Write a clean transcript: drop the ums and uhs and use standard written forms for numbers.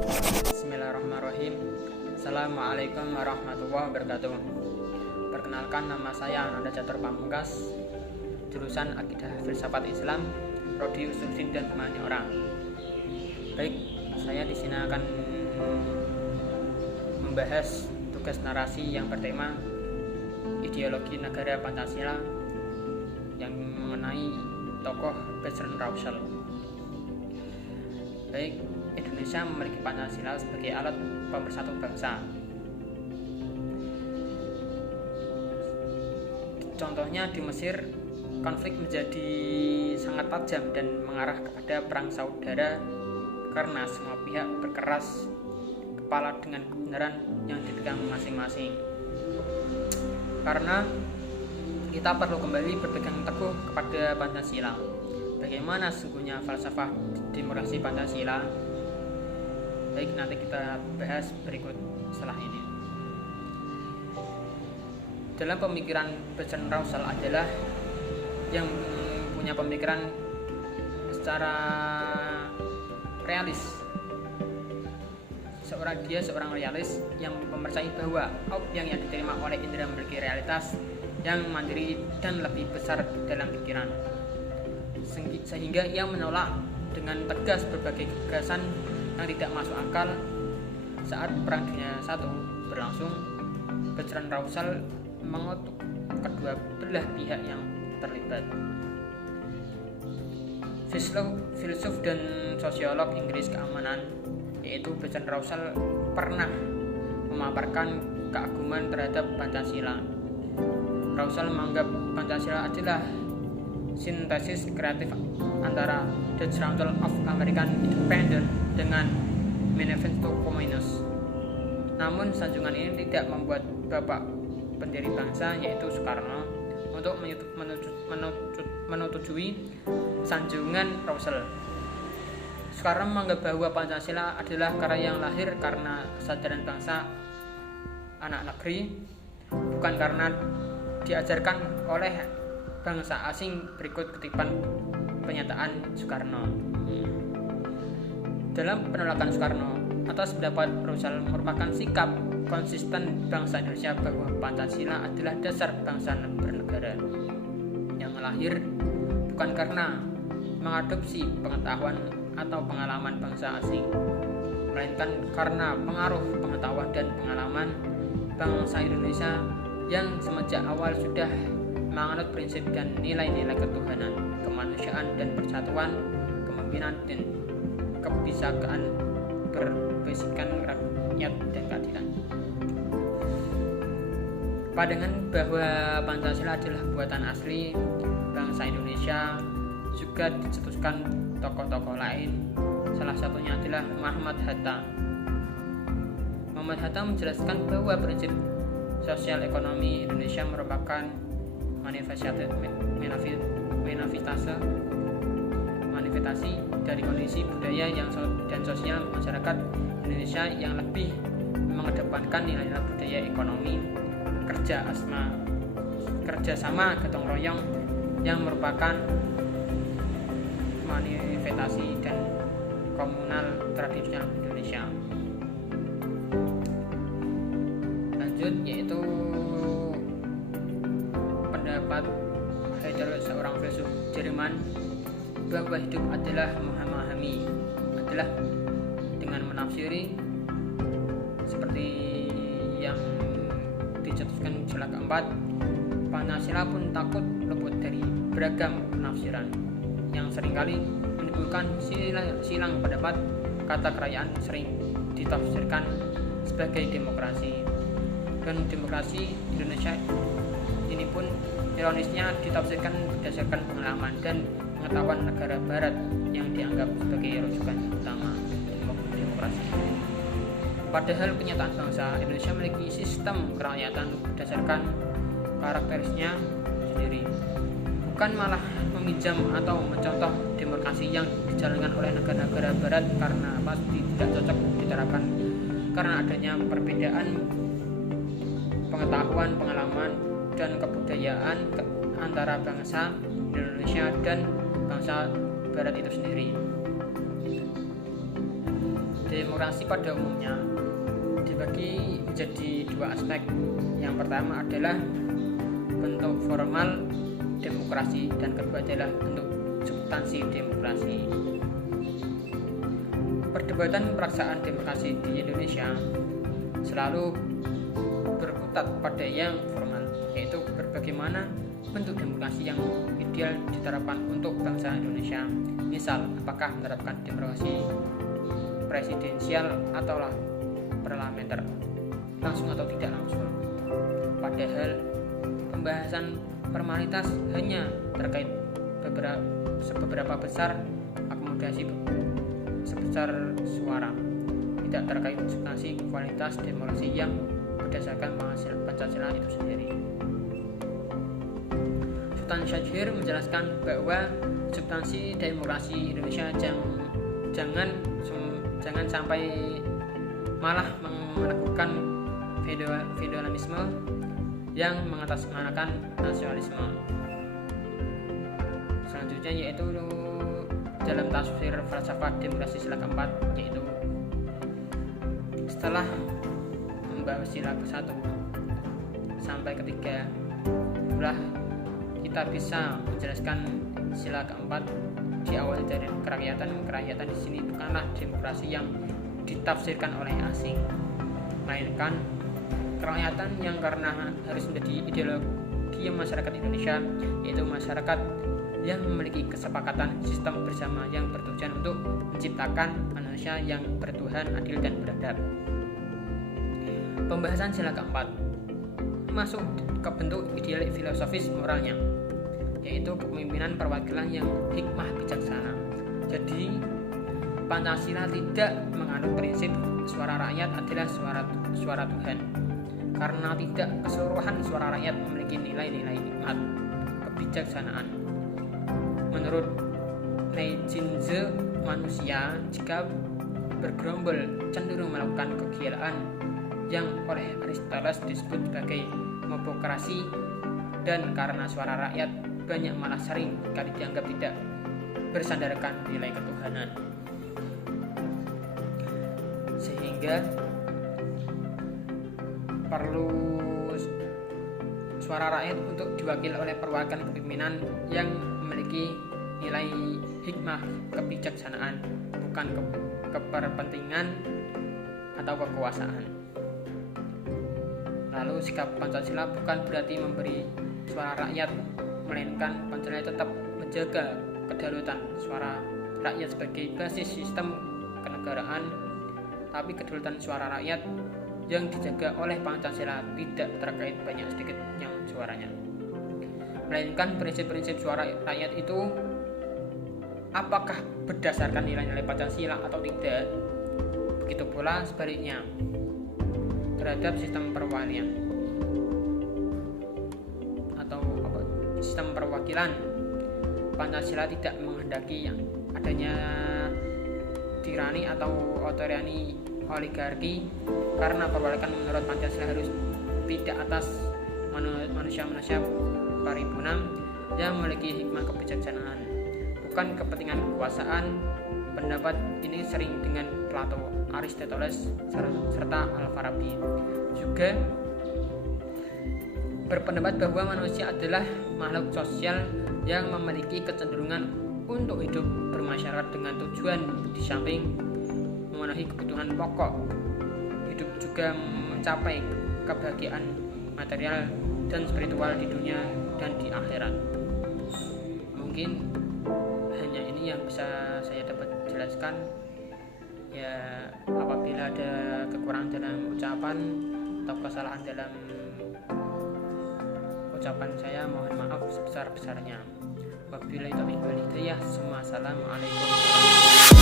Bismillahirrahmanirrahim. Assalamualaikum warahmatullahi wabarakatuh. Perkenalkan, nama saya Ananda Catur Pamungkas, jurusan Akidah Filsafat Islam, Prodi Usul dan Pemahaman Orang. Baik, saya di sini akan membahas tugas narasi yang bertema ideologi negara Pancasila yang mengenai tokoh Bertrand Russell. Baik, Indonesia memiliki Pancasila sebagai alat pemersatu bangsa. Contohnya di Mesir, konflik menjadi sangat tajam dan mengarah kepada perang saudara karena semua pihak berkeras kepala dengan kebenaran yang dipegang masing-masing. Karena kita perlu kembali berpegang teguh kepada Pancasila. Bagaimana sesungguhnya falsafah demokrasi Pancasila? Baik, nanti kita bahas berikut setelah ini. Dalam pemikiran Bertrand Russell adalah yang punya pemikiran secara realis. Seorang realis yang mempercayai bahwa objek yang diterima oleh indera memiliki realitas yang mandiri dan lebih besar dalam pikiran, sehingga ia menolak dengan tegas berbagai gagasan yang tidak masuk akal. Saat Perang Dunia I berlangsung, Bertrand Russell mengutuk kedua belah pihak yang terlibat. Filsuf dan sosiolog Inggris keamanan, yaitu Bertrand Russell, pernah memaparkan keaguman terhadap Pancasila. Russell menganggap Pancasila adalah sintesis kreatif antara The Journal of American Independence dengan Manifesto Komunis. Namun sanjungan ini tidak membuat bapak pendiri bangsa, yaitu Soekarno, untuk menyetujui sanjungan Russell. Soekarno menganggap bahwa Pancasila adalah karya yang lahir karena kesadaran bangsa anak negeri, bukan karena diajarkan oleh bangsa asing. Berikut kutipan pernyataan Soekarno. Dalam penolakan Soekarno atas pendapat Russell merupakan sikap konsisten bangsa Indonesia bahwa Pancasila adalah dasar bangsa bernegara yang lahir bukan karena mengadopsi pengetahuan atau pengalaman bangsa asing, melainkan karena pengaruh pengetahuan dan pengalaman bangsa Indonesia yang semenjak awal sudah menganut prinsip dan nilai-nilai ketuhanan, kemanusiaan dan persatuan, kepemimpinan dan kebisakaan berbasiskan rakyat dan keadilan. Pandangan bahwa Pancasila adalah buatan asli bangsa Indonesia juga dicetuskan tokoh-tokoh lain. Salah satunya adalah Muhammad Hatta. Muhammad Hatta menjelaskan bahwa prinsip sosial ekonomi Indonesia merupakan manifestasi dari kondisi budaya dan sosial masyarakat Indonesia yang lebih mengedepankan nilai-nilai budaya ekonomi, kerjasama, gotong royong yang merupakan manifestasi dan komunal tradisional Indonesia. Lanjut, yaitu pendapat Heidegger, seorang filsuf Jerman, bahwa hidup adalah memahami, adalah dengan menafsiri seperti yang dicetuskan sila keempat. Pancasila pun takut luput dari beragam penafsiran yang seringkali menimbulkan silang pendapat. Kata kerajaan sering ditafsirkan sebagai demokrasi, dan demokrasi Indonesia ini pun ironisnya ditafsirkan berdasarkan pengalaman dan pengetahuan negara barat yang dianggap sebagai rujukan utama demokrasi. Padahal kenyataan bangsa Indonesia memiliki sistem kerakyatan berdasarkan karakteristiknya sendiri, bukan malah meminjam atau mencontoh demokrasi yang dijalankan oleh negara-negara barat karena pasti tidak cocok diterapkan karena adanya perbedaan pengetahuan, pengalaman, dan kebudayaan antara bangsa Indonesia dan bangsa barat itu sendiri. Demokrasi pada umumnya dibagi menjadi dua aspek. Yang pertama adalah bentuk formal demokrasi dan kedua adalah bentuk substansi demokrasi. Perdebatan pelaksanaan demokrasi di Indonesia selalu berkutat pada yang formal, yaitu bagaimana bentuk demokrasi yang ideal diterapkan untuk bangsa Indonesia. Misal, apakah menerapkan demokrasi presidensial atau parlementer, langsung atau tidak langsung. Padahal pembahasan formalitas hanya terkait seberapa besar akomodasi sebesar suara, tidak terkait substansi kualitas demokrasi yang berdasarkan Pancasila itu sendiri. Sultan Syahrir menjelaskan bahwa substansi demokrasi Indonesia jangan sampai malah melakukan feodalisme yang mengatasnamakan nasionalisme. Selanjutnya yaitu dalam tafsir falsafah demokrasi sila keempat, yaitu setelah membahas sila ke-1 sampai ke-3 itulah kita bisa menjelaskan sila keempat diawali dari kerakyatan. Kerakyatan di sini bukanlah demokrasi yang ditafsirkan oleh asing, melainkan kerakyatan yang karena harus menjadi ideologi masyarakat Indonesia, yaitu masyarakat yang memiliki kesepakatan sistem bersama yang bertujuan untuk menciptakan manusia yang bertuhan, adil dan beradab. Pembahasan sila keempat masuk ke bentuk ideal filosofis moralnya, yaitu kepemimpinan perwakilan yang hikmah bijaksana. Jadi Pancasila tidak menganut prinsip suara rakyat adalah suara Tuhan, karena tidak keseluruhan suara rakyat memiliki nilai-nilai hikmat kebijaksanaan. Menurut Nietzsche, manusia jika bergerombol cenderung melakukan kegilaan yang oleh Aristoteles disebut sebagai mobokrasi, dan karena suara rakyat banyak malah sering kali dianggap tidak bersandarkan nilai ketuhanan, sehingga perlu suara rakyat untuk diwakili oleh perwakilan kepemimpinan yang memiliki nilai hikmah kebijaksanaan, bukan kepentingan atau kekuasaan. Lalu sikap Pancasila bukan berarti memberi suara rakyat, melainkan Pancasila tetap menjaga kedaulatan suara rakyat sebagai basis sistem kenegaraan, tapi kedaulatan suara rakyat yang dijaga oleh Pancasila tidak terkait banyak sedikitnya suaranya, melainkan prinsip-prinsip suara rakyat itu apakah berdasarkan nilai-nilai Pancasila atau tidak. Begitu pula sebaliknya terhadap sistem perwalian atau sistem perwakilan. Pancasila tidak menghendaki yang adanya tirani atau otoriani oligarki, karena perwakilan menurut Pancasila harus tidak atas manusia-manusia paripurna yang memiliki hikmah kebijaksanaan, bukan kepentingan kekuasaan. Pendapat ini sering dengan Plato, Aristoteles, serta Al-Farabi. Juga berpendapat bahwa manusia adalah makhluk sosial yang memiliki kecenderungan untuk hidup bermasyarakat dengan tujuan di samping memenuhi kebutuhan pokok hidup juga mencapai kebahagiaan material dan spiritual di dunia dan di akhirat. Mungkin hanya ini yang bisa saya dapat jelaskan. Ya, apabila ada kekurangan dalam ucapan atau kesalahan dalam ucapan saya, mohon maaf sebesar-besarnya. Wabillahi taufiq wal hidayah. Assalamualaikum warahmatullahi wabarakatuh.